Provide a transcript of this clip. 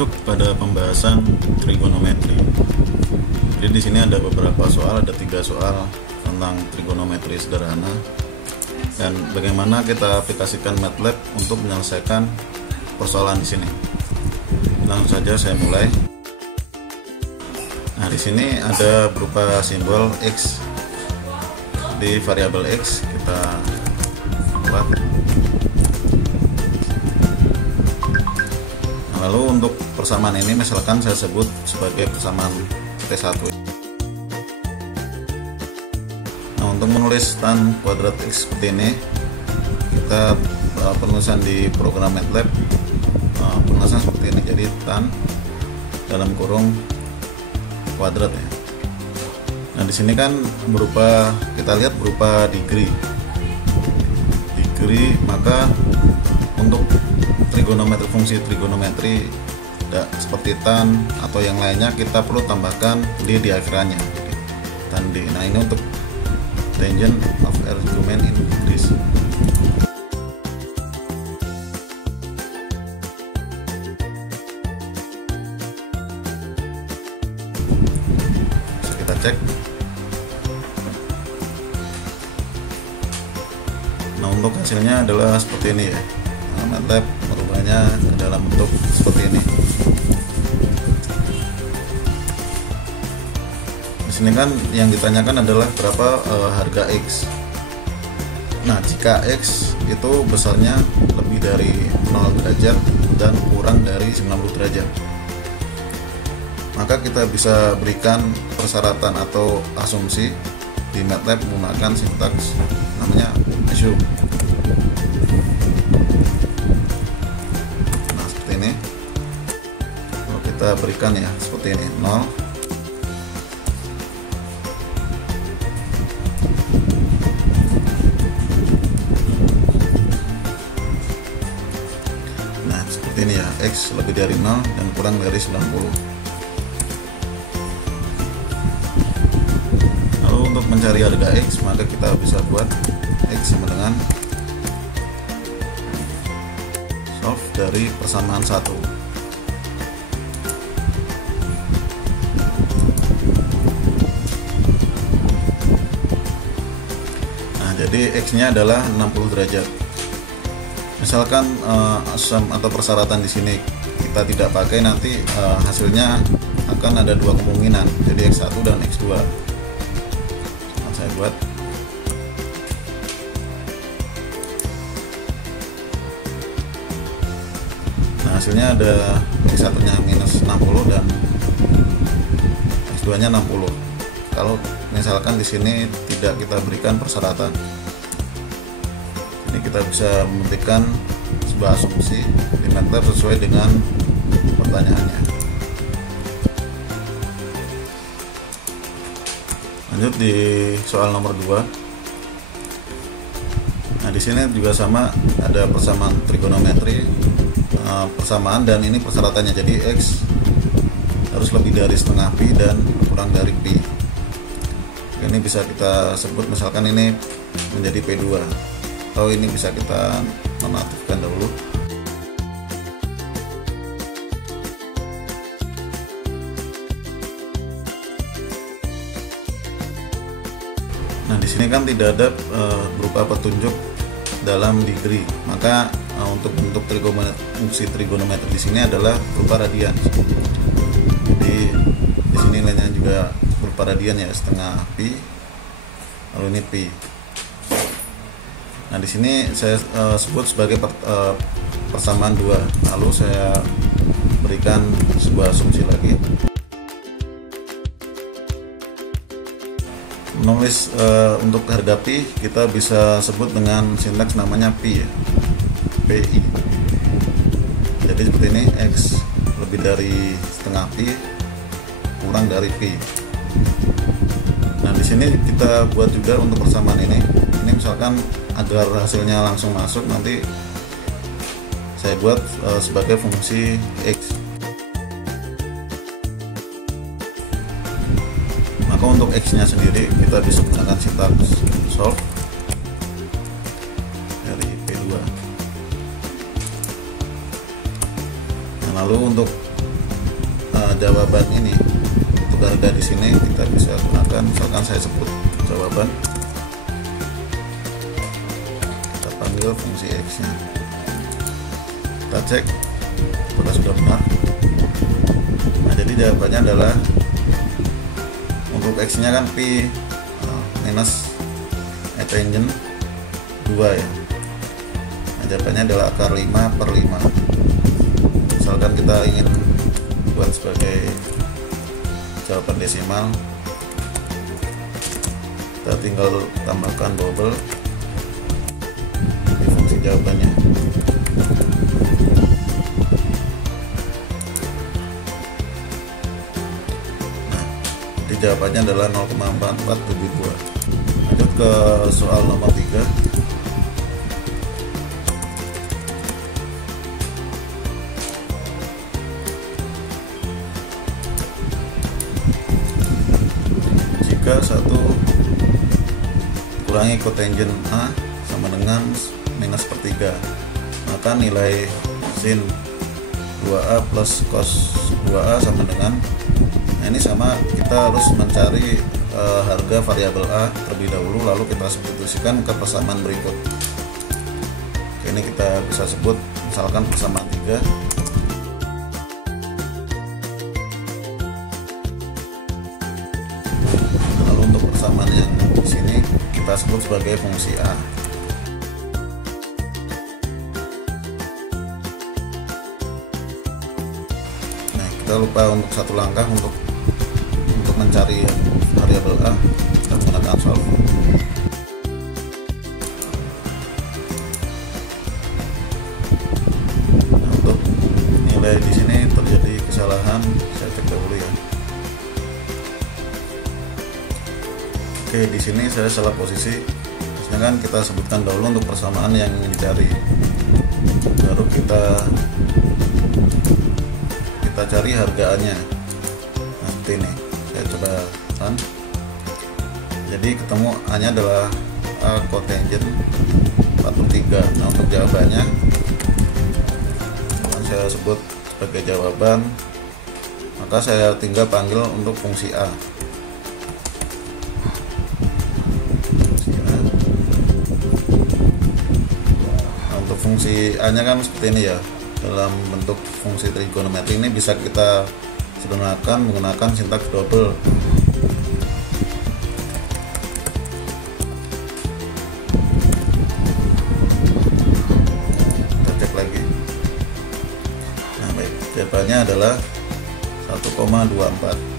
masuk pada pembahasan trigonometri. Jadi di sini ada beberapa soal, ada 3 soal tentang trigonometri sederhana dan bagaimana kita aplikasikan MATLAB untuk menyelesaikan persoalan di sini. Langsung saja saya mulai. Nah, di sini ada berupa simbol X. Di variabel X kita buat. Lalu untuk persamaan ini misalkan saya sebut sebagai persamaan T1. Nah, untuk menulis tan kuadrat X seperti ini, kita penulisan di program MATLAB penulisan seperti ini. Jadi tan dalam kurung kuadrat ya. Nah, di sini kan berupa, kita lihat berupa degree, maka untuk trigonometri, fungsi trigonometri tidak seperti tan atau yang lainnya, kita perlu tambahkan d di akhirannya, tan d. Nah, ini untuk tangent of argument in degrees. Bisa kita cek. Nah, untuk hasilnya adalah seperti ini ya. Nah, MATLAB merubahnya ke dalam bentuk seperti ini. Di sini kan yang ditanyakan adalah berapa harga X. Nah, jika X itu besarnya lebih dari 0 derajat dan kurang dari 90 derajat, maka kita bisa berikan persyaratan atau asumsi di MATLAB menggunakan sintaks namanya assume. Nah, seperti ini. Kalau kita berikan ya seperti ini, 0, nah seperti ini ya, X lebih dari 0 dan kurang dari 90. Untuk mencari harga X, maka kita bisa buat X sama dengan solve dari persamaan 1. Nah, jadi X nya adalah 60 derajat. Misalkan asam atau persyaratan di sini kita tidak pakai, nanti hasilnya akan ada 2 kemungkinan, jadi X1 dan X2. Saya buat. Nah, hasilnya ada X1 nya minus 60 dan X2 nya 60. Kalau misalkan di sini tidak kita berikan persyaratan, ini kita bisa memberikan sebuah asumsi di MATLAB sesuai dengan pertanyaannya. Lanjut di soal nomor 2. Nah, di sini juga sama, ada persamaan trigonometri, persamaan dan ini persyaratannya. Jadi X harus lebih dari setengah pi dan kurang dari pi. Ini bisa kita sebut misalkan ini menjadi P2, atau ini bisa kita nonaktifkan dahulu. Nah, di sini kan tidak ada berupa petunjuk dalam degree, maka untuk bentuk fungsi trigonometri di sini adalah berupa radian. Jadi di sini nilainya juga berupa radian ya, setengah pi, lalu ini pi. Nah, di sini saya sebut sebagai persamaan 2. Lalu saya berikan sebuah asumsi lagi. Menulis untuk harga pi kita bisa sebut dengan sintaks namanya pi ya, PI. Jadi seperti ini, X lebih dari setengah pi kurang dari pi. Nah, di sini kita buat juga untuk persamaan ini. Ini misalkan agar hasilnya langsung masuk, nanti saya buat sebagai fungsi X. Maka untuk X nya sendiri kita bisa menggunakan sintaks solve dari P2. Nah, lalu untuk jawaban ini, untuk harga di sini kita bisa gunakan, misalkan saya sebut jawaban, kita panggil fungsi X nya, kita cek apakah sudah benar. Nah, jadi jawabannya adalah untuk X nya kan pi minus tangent 2 ya. Nah, jawabannya adalah akar 5/5. Misalkan kita ingin buat sebagai jawaban desimal, kita tinggal tambahkan double di fungsi jawabannya. Nah, jadi jawabannya adalah 0,4472. Lanjut ke soal nomor 3. Jika 1 kurangi cotangent A sama dengan minus /3, maka nilai sin 2A plus cos 2A sama dengan, nah ini sama, kita harus mencari harga variabel A terlebih dahulu, lalu kita substitusikan ke persamaan berikut. Oke, ini kita bisa sebut misalkan persamaan 3. Lalu untuk persamaan yang di sini kita sebut sebagai fungsi A. Nah, kita lupa untuk satu langkah untuk mencari variabel A, kita menggunakan solve. Nah, untuk nilai di sini terjadi kesalahan, saya cek dahulu ya. Oke, di sini saya salah posisi. Harusnya kan kita sebutkan dahulu untuk persamaan yang ingin dicari, baru kita cari harganya. Nah, seperti ini. Saya coba kan. Jadi ketemu A nya adalah A cotangent 43. Nah, untuk jawabannya saya sebut sebagai jawaban, maka saya tinggal panggil untuk fungsi A. Nah, untuk fungsi A nya kan seperti ini ya, dalam bentuk fungsi trigonometri. Ini bisa kita sederhanakan menggunakan sintaks double. Kita cek lagi. Nah, baik, jawabannya adalah 1,24.